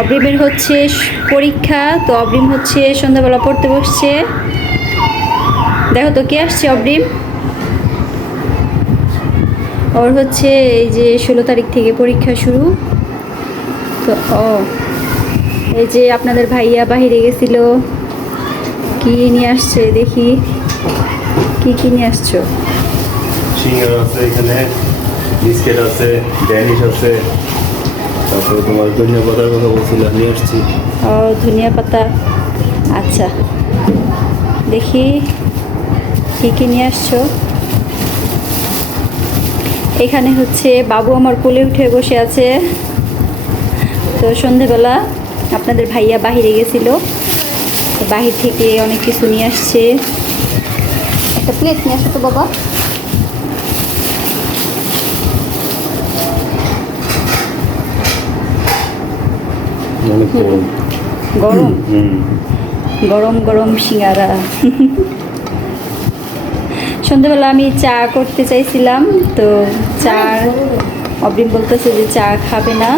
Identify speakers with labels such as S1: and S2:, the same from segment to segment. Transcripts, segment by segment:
S1: অব্রিমের হচ্ছে পরীক্ষা, তো অব্রিম হচ্ছে সন্ধ্যাবেলা পড়তে বসছে। দেখো তো, কে আসছে অব্রিম ওর হচ্ছে এই যে ষোলো তারিখ থেকে পরীক্ষা শুরু। তো, ও, এই যে আপনাদের ভাইয়া বাহিরে গেছিল। কি নিয়ে আসছে দেখি? কি কি নিয়ে আসছো?
S2: সিঙ্গার আছে এখানে, বিস্কিট আছে ড্যানিশ আছে। তোমার ধনিয়া পাতার কথা বলছিলাম নিয়ে আসছি।
S1: ও ধনিয়া পাতা। আচ্ছা। দেখি কী কী নিয়ে আসছো? এখানে হচ্ছে বাবু আমার কোলে উঠে বসে আছে। তো সন্ধেবেলা আপনাদের ভাইয়া বাহিরে গেছিল। তো বাহির থেকে অনেক কিছু নিয়ে আসছে। একটা প্লেট নিয়ে আসো তো বাবা।
S2: অনেক গরম?
S1: গরম গরম গরম সিঙ্গারা। সন্ধ্যাবেলা আমি চা করতে চাইছিলাম তো চা অবরিম বলতেছে যে চা খাবে না।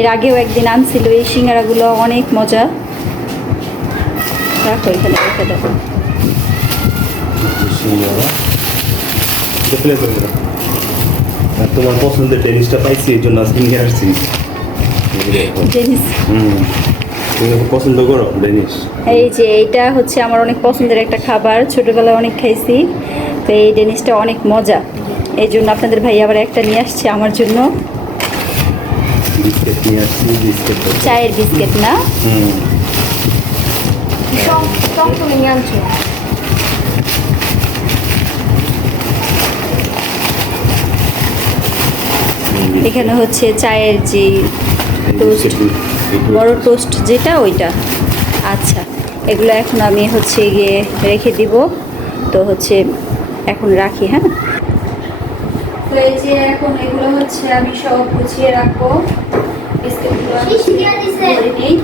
S1: এর আগেও একদিন আনছিল এই সিঙ্গারাগুলো অনেক মজা। রাখো এখানে রেখে দেবো
S2: সিঙ্গারা দেখলে তো এরা। আর তোমার পছন্দের টেনিসটা পাইছি এই জন্য আজকে নিয়ে আসছি। হুম। তুমি পছন্দ করো ডেনিস
S1: এই যে এইটা হচ্ছে আমার অনেক পছন্দের একটা খাবার। ছোটোবেলায় অনেক খাইছি। তো এই ডেনিসটা অনেক মজা। এই জন্য আপনাদের ভাই আবার একটা নিয়ে আসছে আমার জন্য।
S2: বিস্কিট নিয়ে আসছি বিস্কিট।
S1: চায়ের বিস্কিট না?
S2: হুম।
S3: টক টক তুমি নিয়ে আনছো।
S1: এখানে হচ্ছে চায়ের যে টোস্ট বড় টোস্ট যেটা ওইটা। আচ্ছা এগুলো এখন আমি হচ্ছে গিয়ে রেখে দিব। তো হচ্ছে এখন রাখি হ্যাঁ? তো এই যে এখন এগুলো হচ্ছে আমি সব গুছিয়ে রাখব। বিস্কিটগুলো আমি
S3: শীষ দিয়ে দিছে।
S1: ভরে নিই।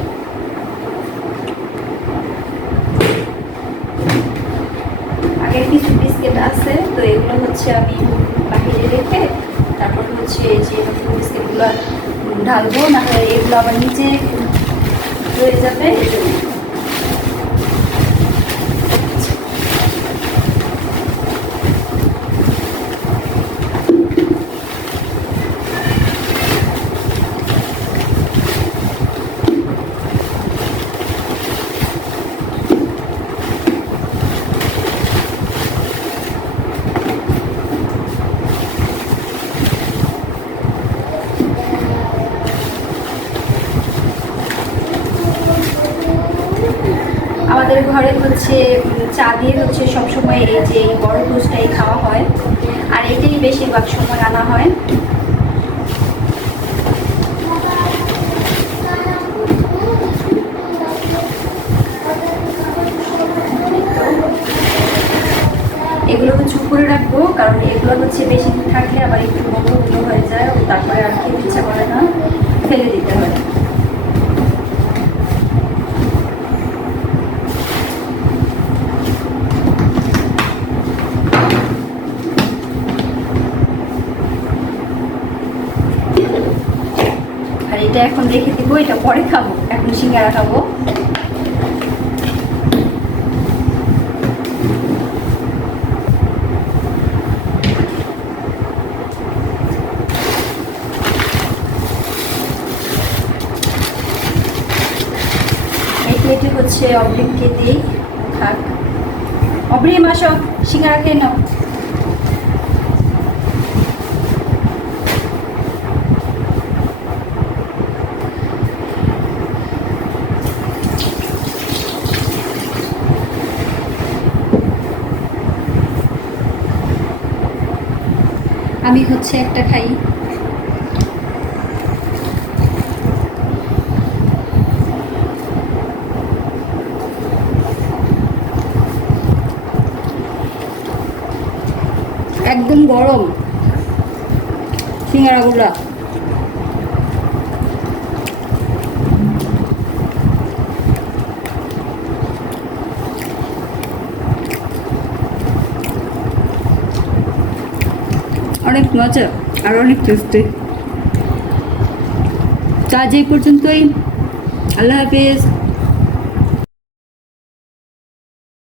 S1: আগে কিছু বিস্কিট আছে তো এগুলো হচ্ছে আমি বাহিরে রেখে তারপর হচ্ছে যে বিস্কিটগুলো ঢালবো না এগুলো আবার নিচে রয়ে যাবে এই জন্য। আমাদের ঘরে হচ্ছে চা দিয়ে হচ্ছে সবসময় এই যে এই বড় টোস্টটাই খাওয়া হয়। আর এটাই বেশিরভাগ সময় আনা হয়। এগুলো হচ্ছে উপরে রাখব, কারণ এগুলো হচ্ছে বেশি থাকলে আবার একটু মতো হয়ে যায়, তারপরে আর খেতে ইচ্ছা করে না, ফেলে দিতে হয় আর এটা এখন রেখে দিব, এটা পরে খাব। এখন সিঙ্গারা খাব। প্লেটে হচ্ছে অবরিমকে দিই খাক অবরিম আসো, সিঙ্গারা খেয়ে নাও। আমি হচ্ছে একটা খাই। একদম গরম। সিঙ্গারাগুলা। মজা আর অনেক টেস্টি তা যে পর্যন্তই আল্লাহ হাফেজ।